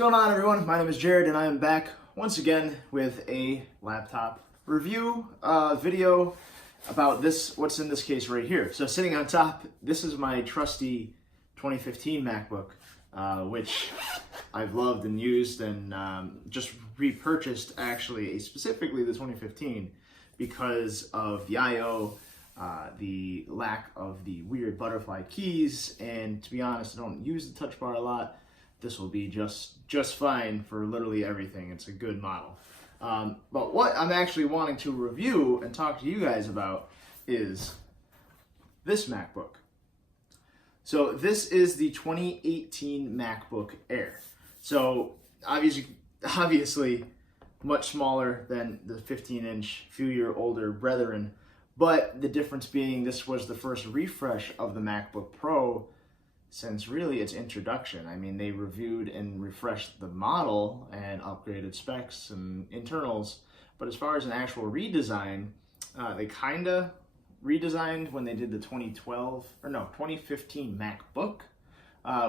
going on, everyone? My name is Jared and I am back once again with a laptop review video about what's in this case right here. So sitting on top, this is my trusty 2015 MacBook, which I've loved and used and just repurchased actually, specifically the 2015 because of the I/O, the lack of the weird butterfly keys, and to be honest, I don't use the touch bar a lot. This will be just fine for literally everything. It's a good model. But what I'm actually wanting to review and talk to you guys about is this MacBook. So this is the 2018 MacBook Air. So obviously much smaller than the 15-inch, few-year older brethren. But the difference being this was the first refresh of the MacBook Pro since really its introduction. I mean, they reviewed and refreshed the model and upgraded specs and internals, but as far as an actual redesign, they kind of redesigned when they did the 2015 MacBook,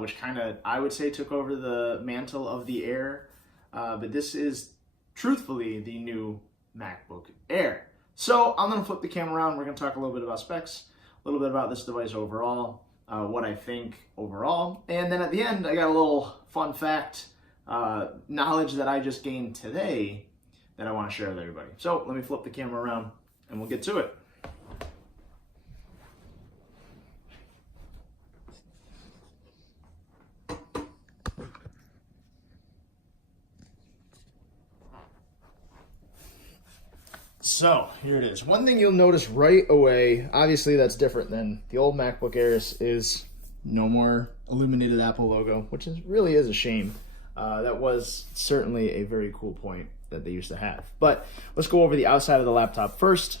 which kind of, I would say, took over the mantle of the Air, but this is truthfully the new MacBook Air. So I'm going to flip the camera around. We're going to talk a little bit about specs, a little bit about this device overall, what I think overall, and then at the end I got a little fun fact, knowledge that I just gained today that I want to share with everybody. So let me flip the camera around and we'll get to it. So here it is. One thing you'll notice right away, obviously that's different than the old MacBook Airs, is no more illuminated Apple logo, which really is a shame. That was certainly a very cool point that they used to have. But let's go over the outside of the laptop first.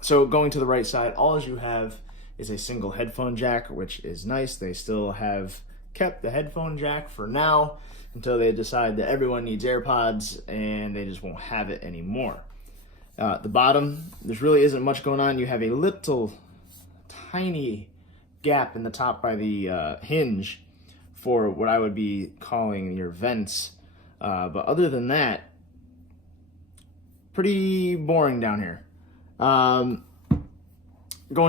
So going to the right side, all you have is a single headphone jack, which is nice. They still have kept the headphone jack for now until they decide that everyone needs AirPods and they just won't have it anymore. The bottom, there really isn't much going on. You have a little tiny gap in the top by the hinge for what I would be calling your vents. But other than that, pretty boring down here. Going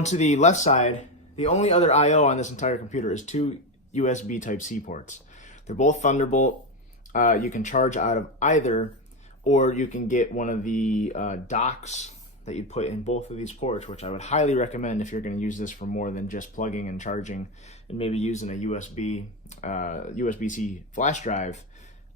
to the left side, the only other I/O on this entire computer is two USB Type-C ports. They're both Thunderbolt. You can charge out of either, or you can get one of the docks that you put in both of these ports, which I would highly recommend if you're going to use this for more than just plugging and charging and maybe using a USB-C flash drive.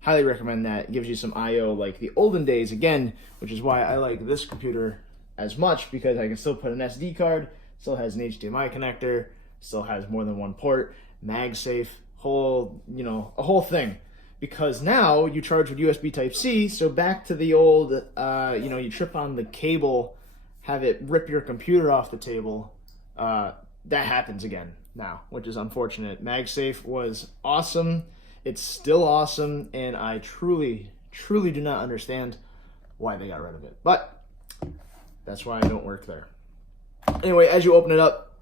Highly recommend that. It gives you some I/O like the olden days again, which is why I like this computer as much, because I can still put an SD card, still has an HDMI connector, still has more than one port, MagSafe, a whole thing. Because now you charge with USB Type-C, so back to the old, you trip on the cable, have it rip your computer off the table. That happens again now, which is unfortunate. MagSafe was awesome. It's still awesome, and I truly do not understand why they got rid of it. But that's why I don't work there. Anyway, as you open it up,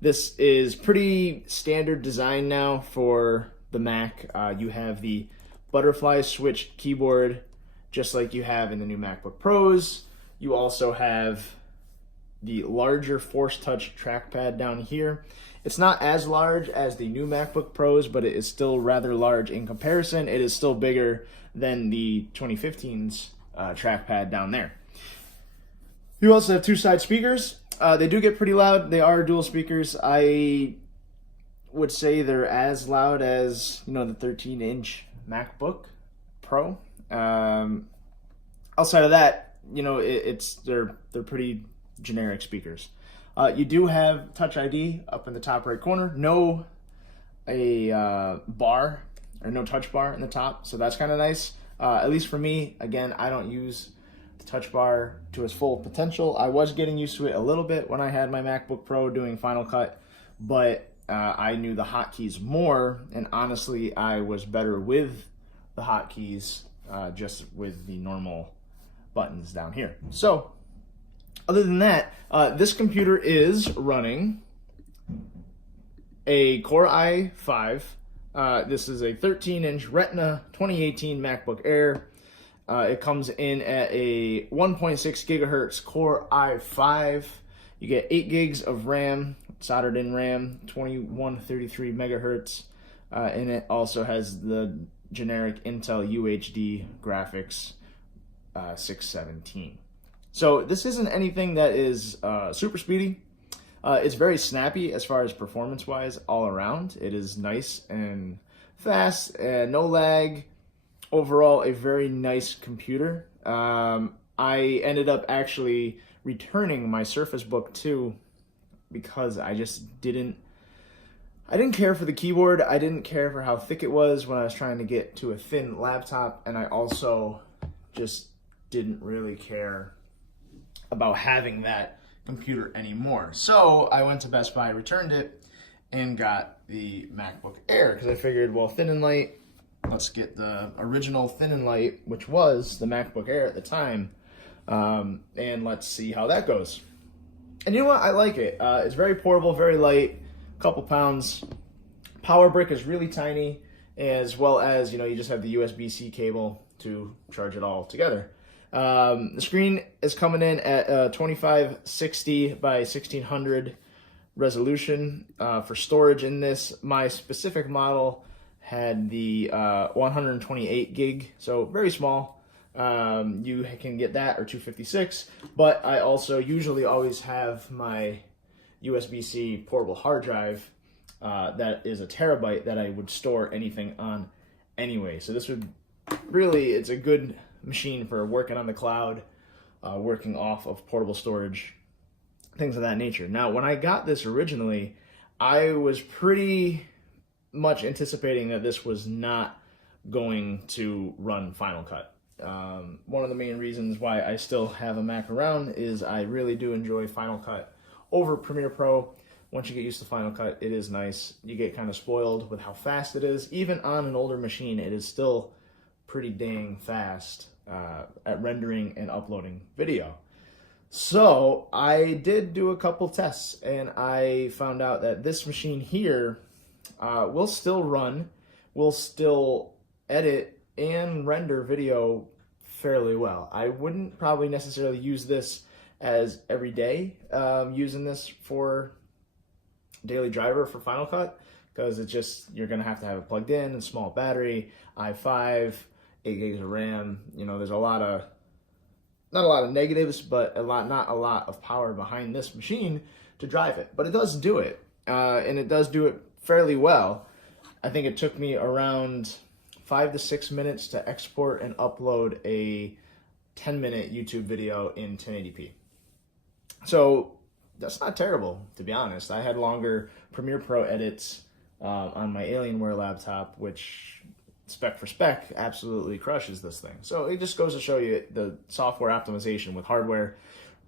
this is pretty standard design now for the Mac. You have the butterfly switch keyboard, just like you have in the new MacBook Pros. You also have the larger Force Touch trackpad down here. It's not as large as the new MacBook Pros, but it is still rather large in comparison. It is still bigger than the 2015's trackpad down there. You also have two side speakers. They do get pretty loud. They are dual speakers. I would say they're as loud as the 13-inch MacBook Pro. Outside of that, they're pretty generic speakers. You do have Touch ID up in the top right corner. No bar or no touch bar in the top, so that's kind of nice. At least for me, again, I don't use the touch bar to its full potential. I was getting used to it a little bit when I had my MacBook Pro doing Final Cut, but I knew the hotkeys more, and honestly, I was better with the hotkeys just with the normal buttons down here. So, other than that, this computer is running a Core i5 This is a 13-inch Retina 2018 MacBook Air. It comes in at a 1.6 gigahertz Core i5. You get 8 gigs of RAM, soldered in RAM, 2133 megahertz, and it also has the generic Intel UHD graphics 617. So this isn't anything that is super speedy. It's very snappy as far as performance-wise all around. It is nice and fast, no lag. Overall, a very nice computer. I ended up actually returning my Surface Book 2 because I just didn't care for the keyboard. I didn't care for how thick it was when I was trying to get to a thin laptop, and I also just didn't really care about having that computer anymore. So I went to Best Buy, returned it, and got the MacBook Air because I figured, well, thin and light, let's get the original thin and light, which was the MacBook Air at the time, and let's see how that goes. And you know what? I like it. It's very portable, very light, a couple pounds. Power brick is really tiny, as well as, you just have the USB-C cable to charge it all together. The screen is coming in at 2560 by 1600 resolution. For storage in this, my specific model had the 128 gig, so very small. You can get that or 256, but I also usually always have my USB-C portable hard drive that is a terabyte that I would store anything on anyway. So this would really, it's a good machine for working on the cloud, working off of portable storage, things of that nature. Now, when I got this originally, I was pretty much anticipating that this was not going to run Final Cut. One of the main reasons why I still have a Mac around is I really do enjoy Final Cut over Premiere Pro. Once you get used to Final Cut, it is nice. You get kind of spoiled with how fast it is. Even on an older machine, it is still pretty dang fast at rendering and uploading video. So I did do a couple tests, and I found out that this machine here will still run, will still edit and render video fairly well. I wouldn't probably necessarily use this as every day, using this for daily driver for Final Cut, because it's just, you're gonna have to have it plugged in, a small battery, i5, 8 gigs of RAM. There's a lot of, not a lot of negatives, but not a lot of power behind this machine to drive it. But it does do it, and it does do it fairly well. I think it took me around 5 to 6 minutes to export and upload a 10-minute YouTube video in 1080p. So that's not terrible, to be honest. I had longer Premiere Pro edits on my Alienware laptop, which spec for spec absolutely crushes this thing. So it just goes to show you the software optimization with hardware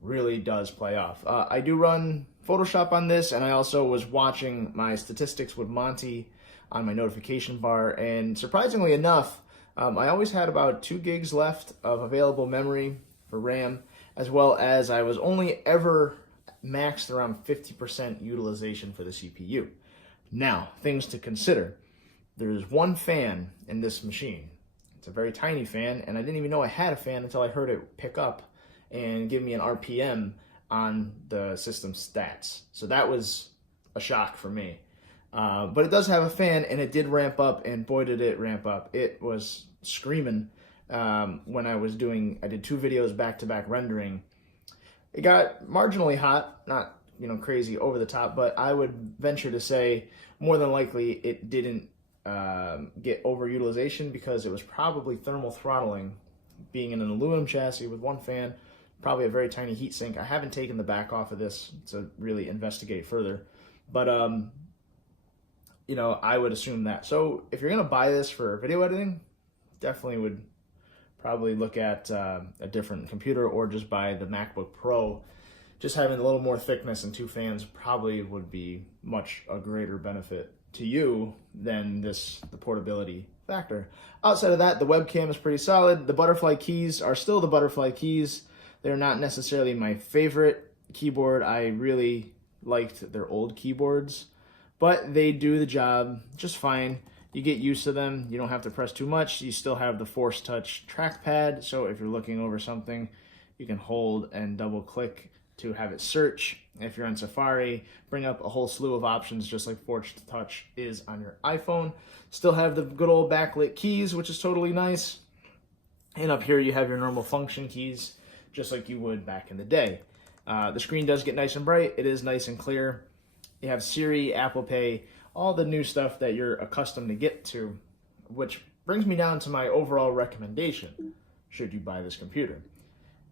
really does play off. I do run Photoshop on this, and I also was watching my statistics with Monty on my notification bar, and surprisingly enough, I always had about 2 gigs left of available memory for RAM, as well as I was only ever maxed around 50% utilization for the CPU. Now, things to consider. There's one fan in this machine. It's a very tiny fan, and I didn't even know I had a fan until I heard it pick up and give me an RPM on the system stats. So that was a shock for me. But it does have a fan, and it did ramp up, and boy did it ramp up. It was screaming when I did 2 videos back-to-back rendering. It got marginally hot, not crazy over the top, but I would venture to say more than likely it didn't get overutilization because it was probably thermal throttling, being in an aluminum chassis with one fan, probably a very tiny heat sink. I haven't taken the back off of this to really investigate further, but I would assume that. So if you're gonna buy this for video editing, definitely would probably look at a different computer, or just buy the MacBook Pro. Just having a little more thickness and 2 fans probably would be much a greater benefit to you than the portability factor. Outside of that, the webcam is pretty solid. The butterfly keys are still the butterfly keys. They're not necessarily my favorite keyboard. I really liked their old keyboards, but they do the job just fine. You get used to them. You don't have to press too much. You still have the Force Touch trackpad, so if you're looking over something, you can hold and double click to have it search. If you're on Safari, bring up a whole slew of options just like Force Touch is on your iPhone. Still have the good old backlit keys, which is totally nice. And up here you have your normal function keys, just like you would back in the day. The screen does get nice and bright. It is nice and clear. You have Siri, Apple Pay, all the new stuff that you're accustomed to get to, which brings me down to my overall recommendation, should you buy this computer.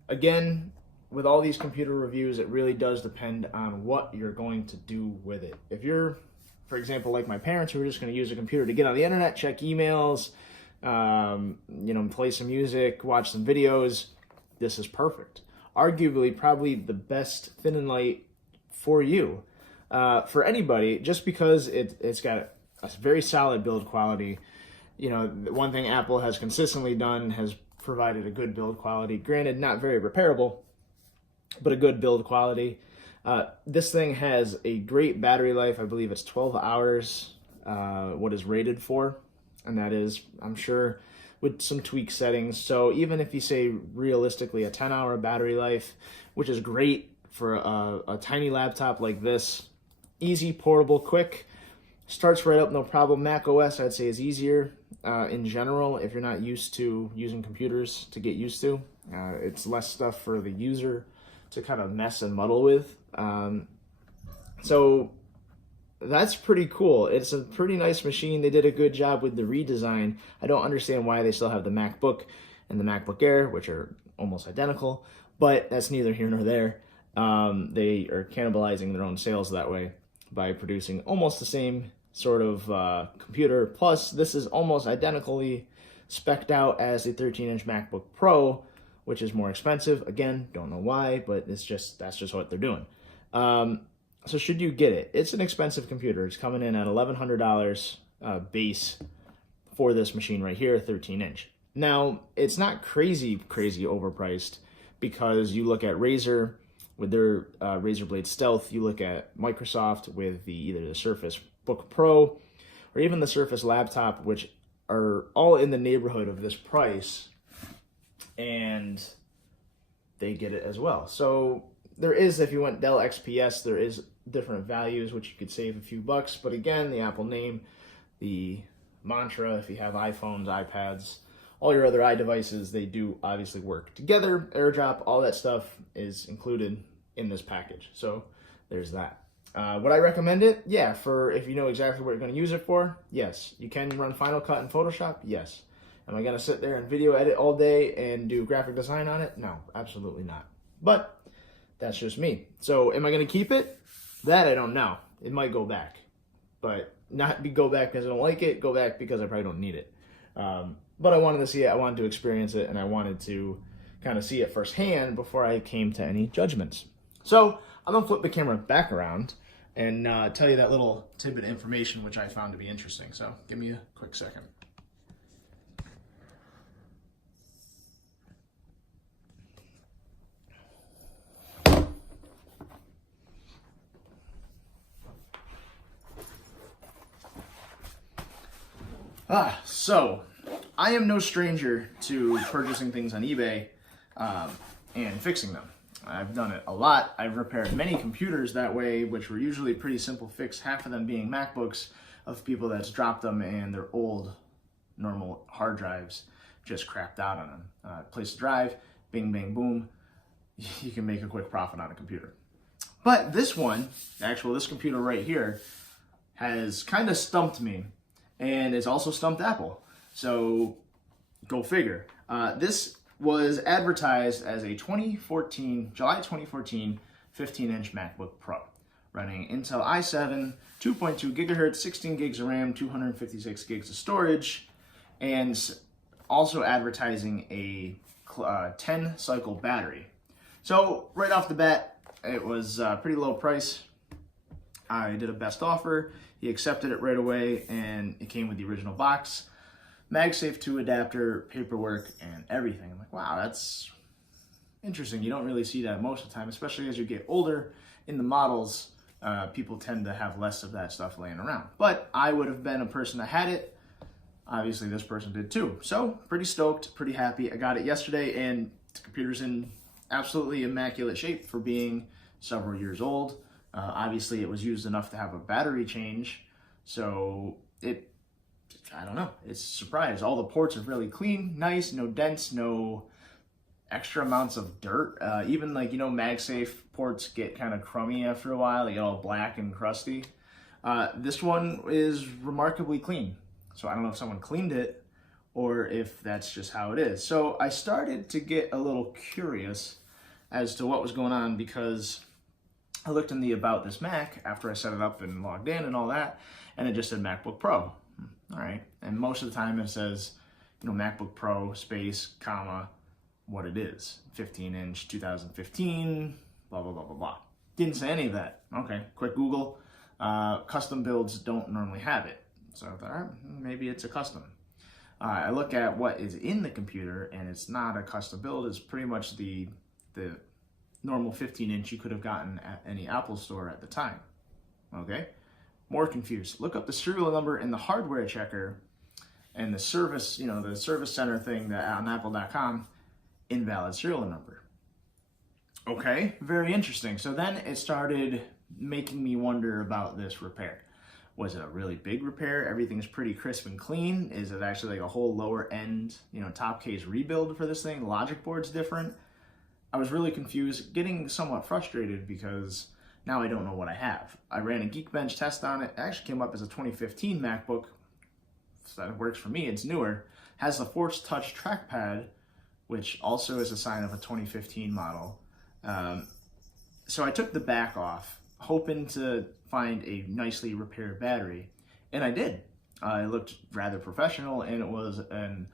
Again, with all these computer reviews, it really does depend on what you're going to do with it. If you're, for example, like my parents who are just going to use a computer to get on the internet, check emails, play some music, watch some videos, this is perfect. Arguably, probably the best thin and light for you. For anybody, just because it's got a very solid build quality. One thing Apple has consistently done has provided a good build quality. Granted, not very repairable, but a good build quality. This thing has a great battery life. I believe it's 12 hours, what is rated for. And that is, I'm sure, with some tweak settings. So even if you say realistically a 10-hour battery life, which is great for a tiny laptop like this, easy, portable, quick, starts right up, no problem. Mac OS, I'd say, is easier in general if you're not used to using computers to get used to. It's less stuff for the user to kind of mess and muddle with. So that's pretty cool. It's a pretty nice machine. They did a good job with the redesign. I don't understand why they still have the MacBook and the MacBook Air, which are almost identical, but that's neither here nor there. They are cannibalizing their own sales that way by producing almost the same sort of computer. Plus, this is almost identically spec'd out as the 13-inch MacBook Pro, which is more expensive. Again, don't know why, but that's just what they're doing. So should you get it? It's an expensive computer. It's coming in at $1,100 base for this machine right here, 13-inch. Now, it's not crazy overpriced because you look at Razer with their Razer Blade Stealth, you look at Microsoft with either the Surface Book Pro or even the Surface Laptop, which are all in the neighborhood of this price, and they get it as well. So there is, if you went Dell XPS, there is different values which you could save a few bucks, but again, the Apple name, the mantra, if you have iPhones, iPads, all your other iDevices, they do obviously work together. AirDrop, all that stuff is included in this package. So there's that. Would I recommend it? Yeah, for if you know exactly what you're going to use it for, yes. You can run Final Cut and Photoshop, yes. Am I going to sit there and video edit all day and do graphic design on it? No, absolutely not. But that's just me. So am I going to keep it? That I don't know. It might go back. But not go back because I don't like it, go back because I probably don't need it. But I wanted to see it, I wanted to experience it, and I wanted to kind of see it firsthand before I came to any judgments. So I'm going to flip the camera back around and tell you that little tidbit of information which I found to be interesting. So give me a quick second. So I am no stranger to purchasing things on eBay and fixing them. I've done it a lot. I've repaired many computers that way, which were usually pretty simple fix, half of them being MacBooks of people that's dropped them and their old normal hard drives just crapped out on them. Place a drive, bing, bang, boom, you can make a quick profit on a computer. But this one, this computer right here, has kind of stumped me, and it's also stumped Apple. So go figure. This was advertised as a July 2014 15-inch MacBook Pro, running Intel i7, 2.2 gigahertz, 16 gigs of RAM, 256 gigs of storage, and also advertising a 10-cycle battery. So right off the bat, it was a pretty low price. I did a best offer. He accepted it right away, and it came with the original box, MagSafe 2 adapter, paperwork, and everything. I'm like, wow, that's interesting. You don't really see that most of the time, especially as you get older in the models. People tend to have less of that stuff laying around. But I would have been a person that had it. Obviously, this person did too. So, pretty stoked, pretty happy. I got it yesterday, and the computer's in absolutely immaculate shape for being several years old. Obviously, it was used enough to have a battery change, so I don't know, it's a surprise. All the ports are really clean, nice, no dents, no extra amounts of dirt. Even like, MagSafe ports get kind of crummy after a while. They get all black and crusty. This one is remarkably clean. So I don't know if someone cleaned it or if that's just how it is. So I started to get a little curious as to what was going on, because I looked in the About This Mac after I set it up and logged in and all that, and it just said MacBook Pro. All right. And most of the time it says, MacBook Pro space, comma, what it is. 15-inch, 2015, blah, blah, blah, blah, blah. Didn't say any of that. Okay, quick Google. Custom builds don't normally have it. So I thought, all right, maybe it's a custom. I look at what is in the computer, and it's not a custom build. It's pretty much the normal 15-inch you could have gotten at any Apple store at the time. Okay? More confused. Look up the serial number in the hardware checker and the service, the service center thing that on apple.com, invalid serial number. Okay, very interesting. So then it started making me wonder about this repair. Was it a really big repair? Everything's pretty crisp and clean. Is it actually like a whole lower end, top case rebuild for this thing? The logic board's different. I was really confused, getting somewhat frustrated because now I don't know what I have. I ran a Geekbench test on it. It actually came up as a 2015 MacBook. So that works for me. It's newer. Has the Force Touch trackpad, which also is a sign of a 2015 model. So I took the back off, hoping to find a nicely repaired battery, and I did. It looked rather professional, and it was an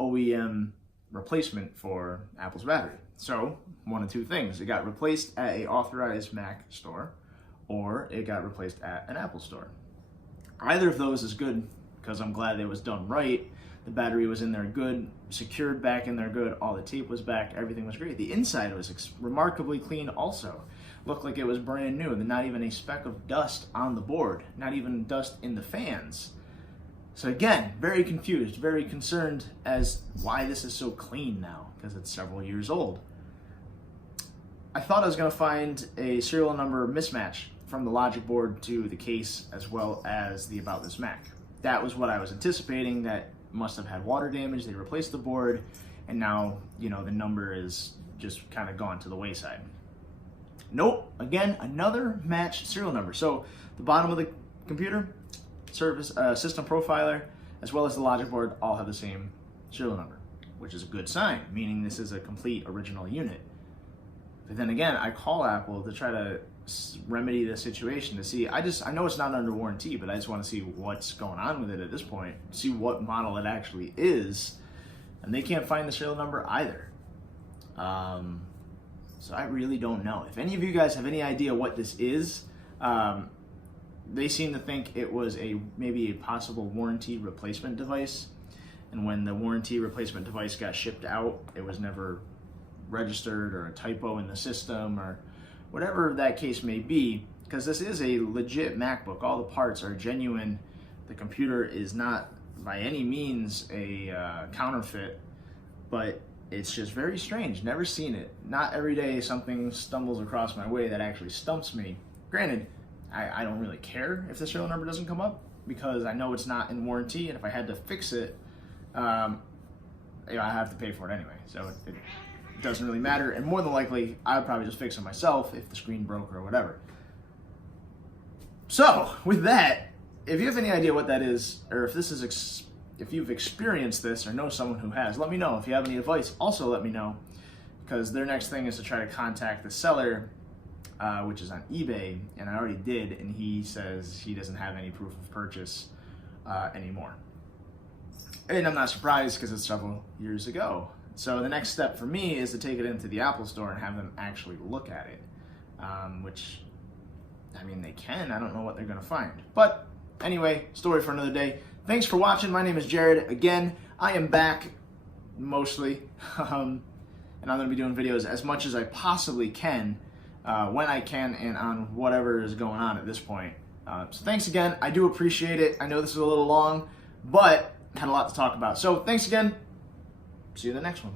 OEM replacement for Apple's battery. So, one of two things. It got replaced at an authorized Mac store, or it got replaced at an Apple store. Either of those is good, because I'm glad it was done right. The battery was in there good, secured back in there good, all the tape was back, everything was great. The inside was remarkably clean also. Looked like it was brand new, and not even a speck of dust on the board, not even dust in the fans. So again, very confused, very concerned as why this is so clean now, because it's several years old. I thought I was going to find a serial number mismatch from the logic board to the case as well as the About This Mac. That was what I was anticipating. That must have had water damage. They replaced the board, and now, the number is just kind of gone to the wayside. Nope, again, another matched serial number. So the bottom of the computer, service system profiler, as well as the logic board all have the same serial number, which is a good sign, meaning this is a complete original unit. But then again, I call Apple to try to remedy the situation to see, I know it's not under warranty, but I just want to see what's going on with it at this point, see what model it actually is, and they can't find the serial number either. So I really don't know. If any of you guys have any idea what this is, they seem to think it was maybe a possible warranty replacement device, and when the warranty replacement device got shipped out, it was never registered, or a typo in the system, or whatever that case may be, because this is a legit MacBook. All the parts are genuine. The computer is not by any means a counterfeit, but it's just very strange. Never seen it. Not every day something stumbles across my way that actually stumps me. Granted, I don't really care if the serial number doesn't come up, because I know it's not in warranty, and if I had to fix it, I have to pay for it anyway. So it doesn't really matter, and more than likely, I would probably just fix it myself if the screen broke or whatever. So, with that, if you have any idea what that is, or if this is if you've experienced this or know someone who has, let me know. If you have any advice, also let me know, because their next thing is to try to contact the seller, which is on eBay, and I already did, and he says he doesn't have any proof of purchase anymore. And I'm not surprised, because it's several years ago. So the next step for me is to take it into the Apple store and have them actually look at it, which, I mean, they can. I don't know what they're going to find. But anyway, story for another day. Thanks for watching. My name is Jared. Again, I am back, mostly, and I'm going to be doing videos as much as I possibly can, when I can, and on whatever is going on at this point. So thanks again. I do appreciate it. I know this is a little long, but had a lot to talk about. So thanks again. See you in the next one.